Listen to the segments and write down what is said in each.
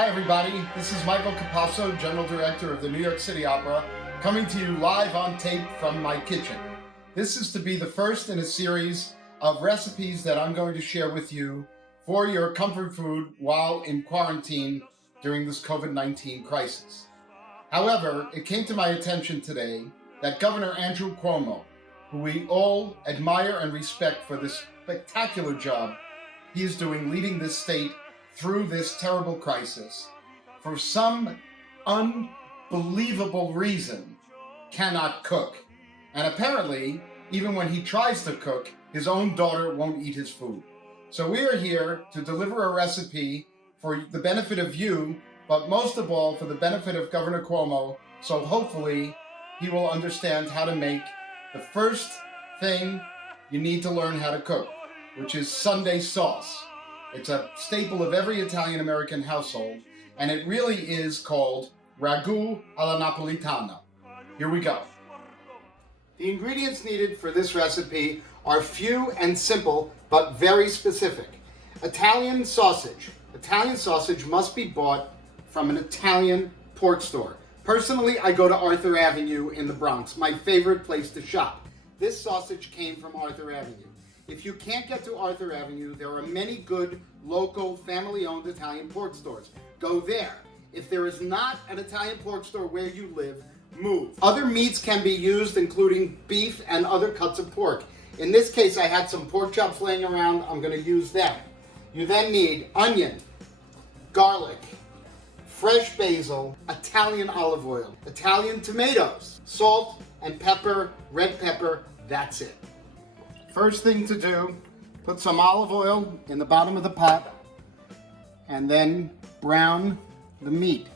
Hi everybody, this is Michael Capasso, General Director of the New York City Opera, coming to you live on tape from my kitchen. This is to be the first in a series of recipes that I'm going to share with you for your comfort food while in quarantine during this COVID-19 crisis. However, it came to my attention today that Governor Andrew Cuomo, who we all admire and respect for this spectacular job he is doing leading this state through this terrible crisis, for some unbelievable reason, cannot cook. And apparently, even when he tries to cook, his own daughter won't eat his food. So we are here to deliver a recipe for the benefit of you, but most of all for the benefit of Governor Cuomo, so hopefully he will understand how to make the first thing you need to learn how to cook, which is Sunday sauce. It's a staple of every Italian-American household, and it really is called ragu alla napolitana. Here we go. The ingredients needed for this recipe are few and simple, but very specific. Italian sausage. Italian sausage must be bought from an Italian pork store. Personally, I go to Arthur Avenue in the Bronx, my favorite place to shop. This sausage came from Arthur Avenue. If you can't get to Arthur Avenue, there are many good local family-owned Italian pork stores. Go there. If there is not an Italian pork store where you live, move. Other meats can be used, including beef and other cuts of pork. In this case, I had some pork chops laying around. I'm going to use them. You then need onion, garlic, fresh basil, Italian olive oil, Italian tomatoes, salt and pepper, red pepper. That's it. First thing to do, put some olive oil in the bottom of the pot and then brown the meat.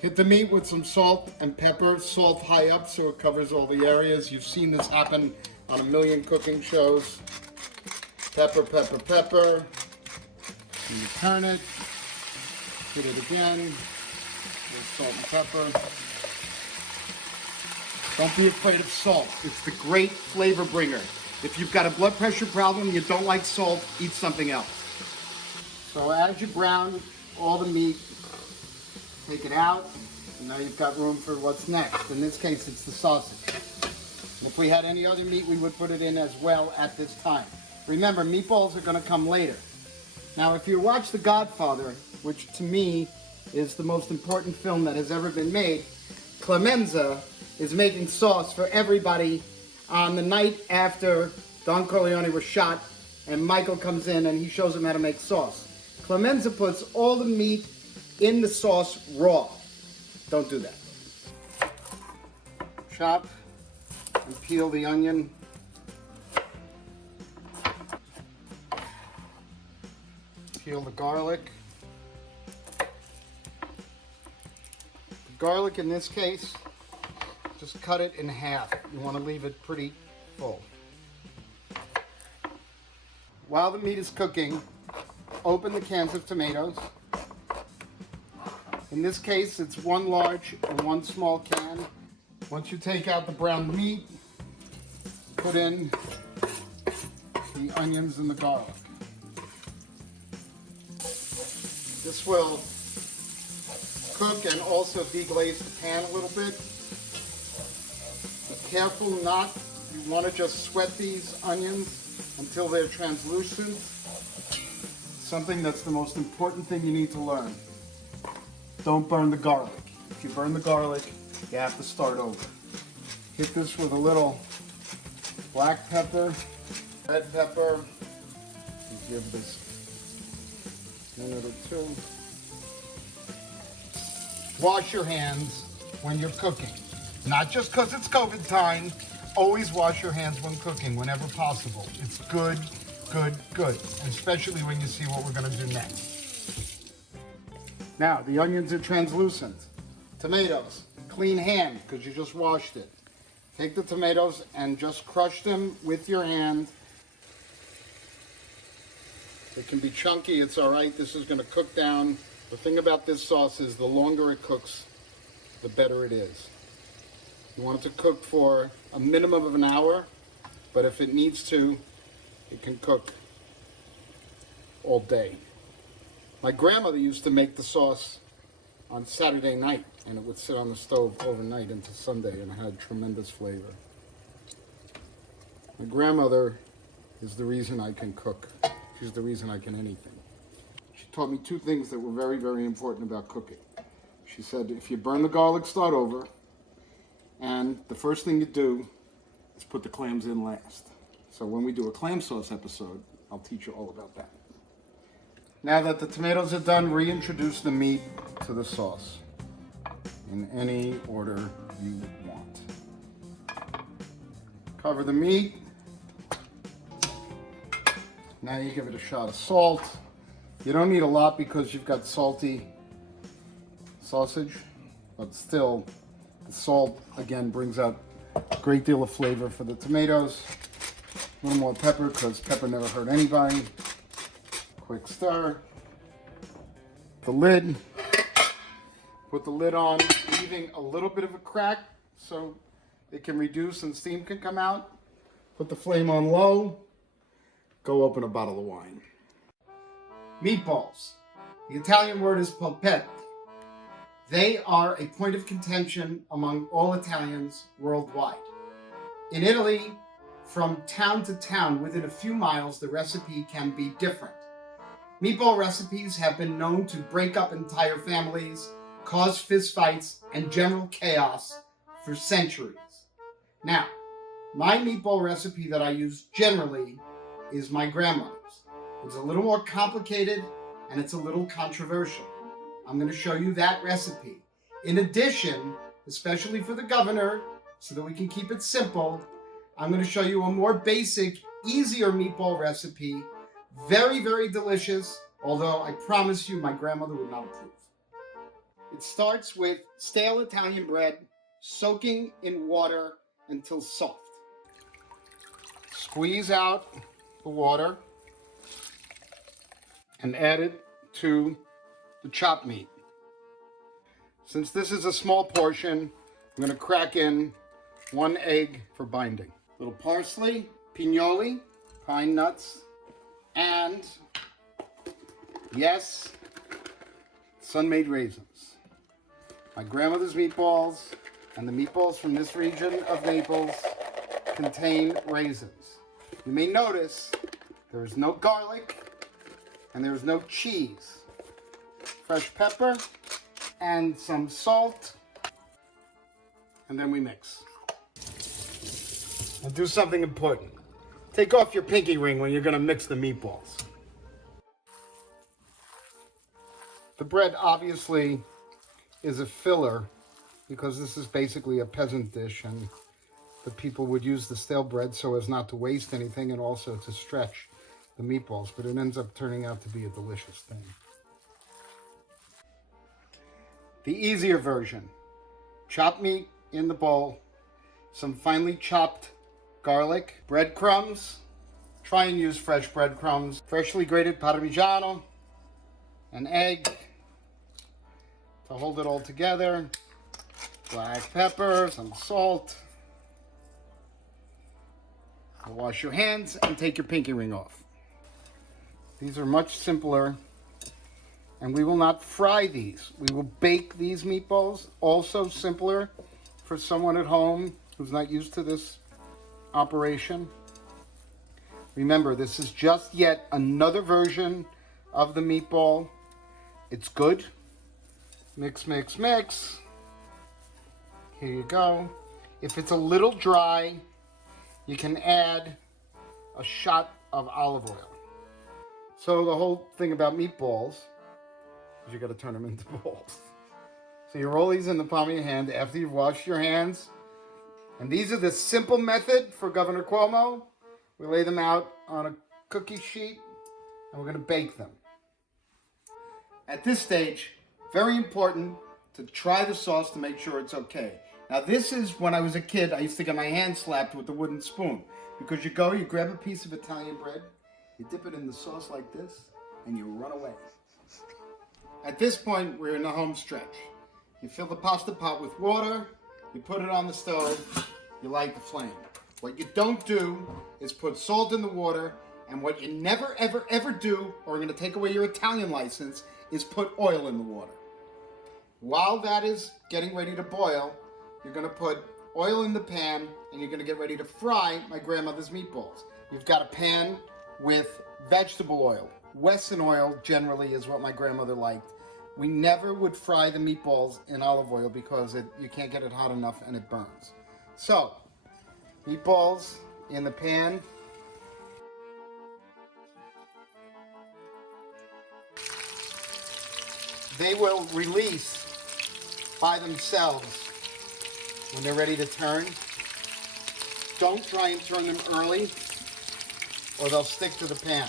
Hit the meat with some salt and pepper, salt high up so it covers all the areas. You've seen this happen on a million cooking shows. Pepper, pepper, pepper. And you turn it, hit it again with salt and pepper. Don't be afraid of salt. It's the great flavor bringer. If you've got a blood pressure problem, you don't like salt, eat something else. So as you brown all the meat, take it out, and now you've got room for what's next. In this case, it's the sausage. If we had any other meat, we would put it in as well at this time. Remember, meatballs are going to come later. Now, if you watch The Godfather, which to me is the most important film that has ever been made, Clemenza is making sauce for everybody on the night after Don Corleone was shot, and Michael comes in and he shows him how to make sauce. Clemenza puts all the meat in the sauce raw. Don't do that. Chop and peel the onion. Peel the garlic. The garlic in this case, just cut it in half. You want to leave it pretty full. While the meat is cooking, open the cans of tomatoes. In this case, it's one large and one small can. Once you take out the browned meat, put in the onions and the garlic. This will cook and also deglaze the pan a little bit. Be careful not, you want to just sweat these onions until they're translucent. Something that's the most important thing you need to learn. Don't burn the garlic. If you burn the garlic, you have to start over. Hit this with a little black pepper, red pepper. You give this a minute or two. Wash your hands when you're cooking. Not just because it's COVID time, always wash your hands when cooking, whenever possible. It's good, good, good, especially when you see what we're going to do next. Now, the onions are translucent. Tomatoes, clean hand, because you just washed it. Take the tomatoes and just crush them with your hand. It can be chunky, it's all right. This is going to cook down. The thing about this sauce is the longer it cooks, the better it is. You want it to cook for a minimum of an hour, but if it needs to, it can cook all day. My grandmother used to make the sauce on Saturday night, and it would sit on the stove overnight into Sunday, and it had tremendous flavor. My grandmother is the reason I can cook. She's the reason I can anything. She taught me two things that were very, very important about cooking. She said, if you burn the garlic, start over, and the first thing you do is put the clams in last. So when we do a clam sauce episode, I'll teach you all about that. Now that the tomatoes are done, reintroduce the meat to the sauce in any order you want. Cover the meat. Now you give it a shot of salt. You don't need a lot because you've got salty sausage, but still the salt again brings out a great deal of flavor for the tomatoes. A little more pepper because pepper never hurt anybody. Quick stir. The lid. Put the lid on, leaving a little bit of a crack so it can reduce and steam can come out. Put the flame on low. Go open a bottle of wine. Meatballs. The Italian word is polpetti. They are a point of contention among all Italians worldwide. In Italy, from town to town, within a few miles, the recipe can be different. Meatball recipes have been known to break up entire families, cause fistfights, and general chaos for centuries. Now, my meatball recipe that I use generally is my grandmother's. It's a little more complicated and it's a little controversial. I'm going to show you that recipe. In addition, especially for the governor, so that we can keep it simple, I'm going to show you a more basic, easier meatball recipe. Very, very delicious, although I promise you my grandmother would not approve. It starts with stale Italian bread, soaking in water until soft. Squeeze out the water and add it to the chopped meat. Since this is a small portion, I'm going to crack in 1 egg for binding. Little parsley, pignoli, pine nuts, and yes, sun-made raisins. My grandmother's meatballs and the meatballs from this region of Naples contain raisins. You may notice there is no garlic and there is no cheese. Fresh pepper and some salt, and then we mix. Now do something important. Take off your pinky ring when you're going to mix the meatballs. The bread obviously is a filler because this is basically a peasant dish and the people would use the stale bread so as not to waste anything and also to stretch the meatballs, but it ends up turning out to be a delicious thing. The easier version, chopped meat in the bowl, some finely chopped garlic, breadcrumbs, try and use fresh breadcrumbs, freshly grated Parmigiano, an egg to hold it all together, black pepper, some salt. Wash your hands and take your pinky ring off. These are much simpler, and we will not fry these. We will bake these meatballs, also simpler for someone at home who's not used to this operation. Remember, this is just yet another version of the meatball. It's good. Mix, mix, mix. Here you go. If it's a little dry, you can add a shot of olive oil. So the whole thing about meatballs is you got to turn them into balls. So you roll these in the palm of your hand after you've washed your hands. And these are the simple method for Governor Cuomo. We lay them out on a cookie sheet and we're going to bake them. At this stage, very important to try the sauce to make sure it's okay. Now this is when I was a kid, I used to get my hand slapped with a wooden spoon. Because you grab a piece of Italian bread, you dip it in the sauce like this, and you run away. At this point, we're in the home stretch. You fill the pasta pot with water, you put it on the stove, you light the flame. What you don't do is put salt in the water, and what you never, ever, ever do, or we're going to take away your Italian license, is put oil in the water. While that is getting ready to boil, you're going to put oil in the pan and you're going to get ready to fry my grandmother's meatballs. You've got a pan with vegetable oil. Wesson oil generally is what my grandmother liked. We never would fry the meatballs in olive oil because you can't get it hot enough and it burns. So, meatballs in the pan. They will release by themselves when they're ready to turn. Don't try and turn them early or they'll stick to the pan,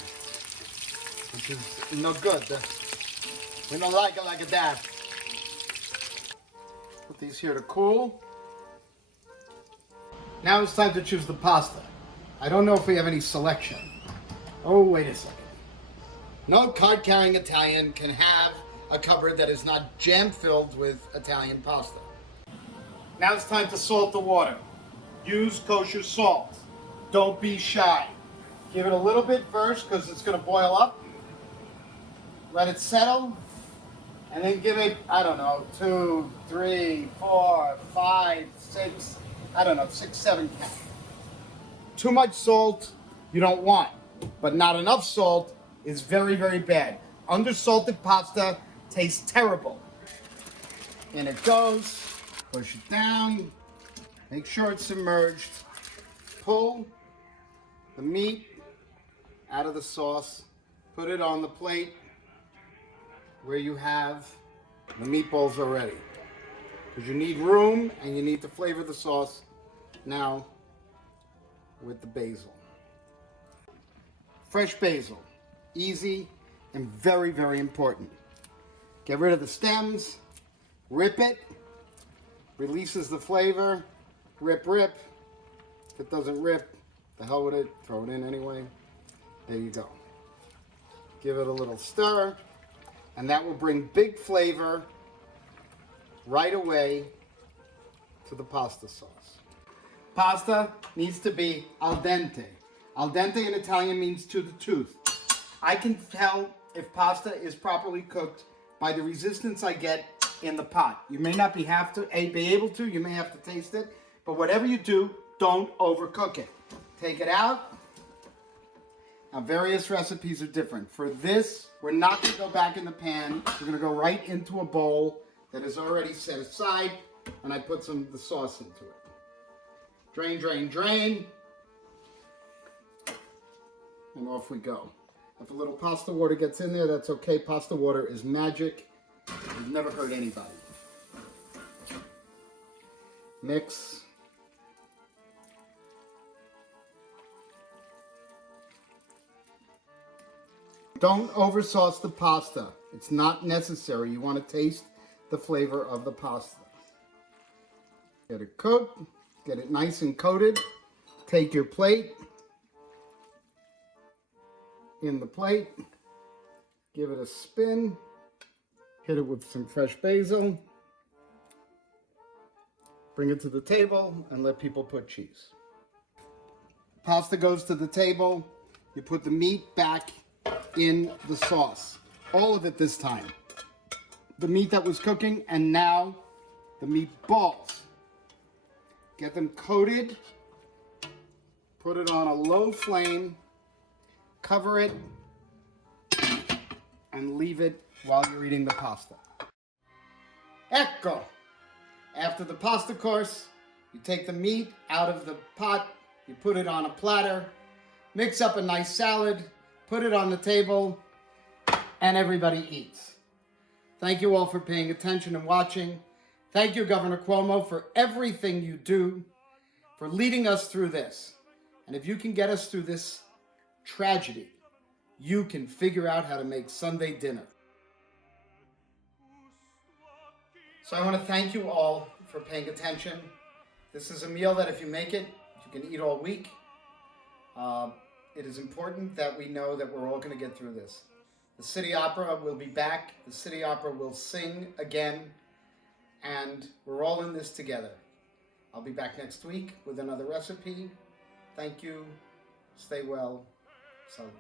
which is no good. We don't like it that. Put these here to cool. Now it's time to choose the pasta. I don't know if we have any selection. Oh, wait a second. No card-carrying Italian can have a cupboard that is not jam-filled with Italian pasta. Now it's time to salt the water. Use kosher salt. Don't be shy. Give it a little bit first because it's going to boil up. Let it settle. And then give it, 2, 3, 4, 5, 6, 6, 7 counts. Too much salt you don't want, but not enough salt is very, very bad. Undersalted pasta tastes terrible. In it goes. Push it down. Make sure it's submerged. Pull the meat out of the sauce. Put it on the plate where you have the meatballs already. Because you need room and you need to flavor the sauce now with the basil. Fresh basil. Easy and very, very important. Get rid of the stems. Rip it. Releases the flavor. Rip, rip. If it doesn't rip, the hell with it. Throw it in anyway. There you go. Give it a little stir. And that will bring big flavor right away to the pasta sauce. Pasta needs to be al dente. Al dente in Italian means to the tooth. I can tell if pasta is properly cooked by the resistance I get in the pot. You may not be able to, you may have to taste it, but whatever you do, don't overcook it. Take it out. Now, various recipes are different. For this, we're not going to go back in the pan. We're going to go right into a bowl that is already set aside, and I put some of the sauce into it. Drain, drain, drain. And off we go. If a little pasta water gets in there, that's okay. Pasta water is magic. It's never hurt anybody. Mix. Don't oversauce the pasta. It's not necessary. You want to taste the flavor of the pasta. Get it cooked. Get it nice and coated. Take your plate. In the plate. Give it a spin. Hit it with some fresh basil. Bring it to the table and let people put cheese. Pasta goes to the table. You put the meat back in the sauce. All of it this time. The meat that was cooking and now the meatballs. Get them coated. Put it on a low flame. Cover it and leave it while you're eating the pasta. Ecco! After the pasta course, you take the meat out of the pot, you put it on a platter, mix up a nice salad, put it on the table, and everybody eats. Thank you all for paying attention and watching. Thank you, Governor Cuomo, for everything you do, for leading us through this. And if you can get us through this tragedy, you can figure out how to make Sunday dinner. So I want to thank you all for paying attention. This is a meal that if you make it, you can eat all week. It is important that we know that we're all going to get through this. The City Opera will be back. The City Opera will sing again. And we're all in this together. I'll be back next week with another recipe. Thank you. Stay well. Salute.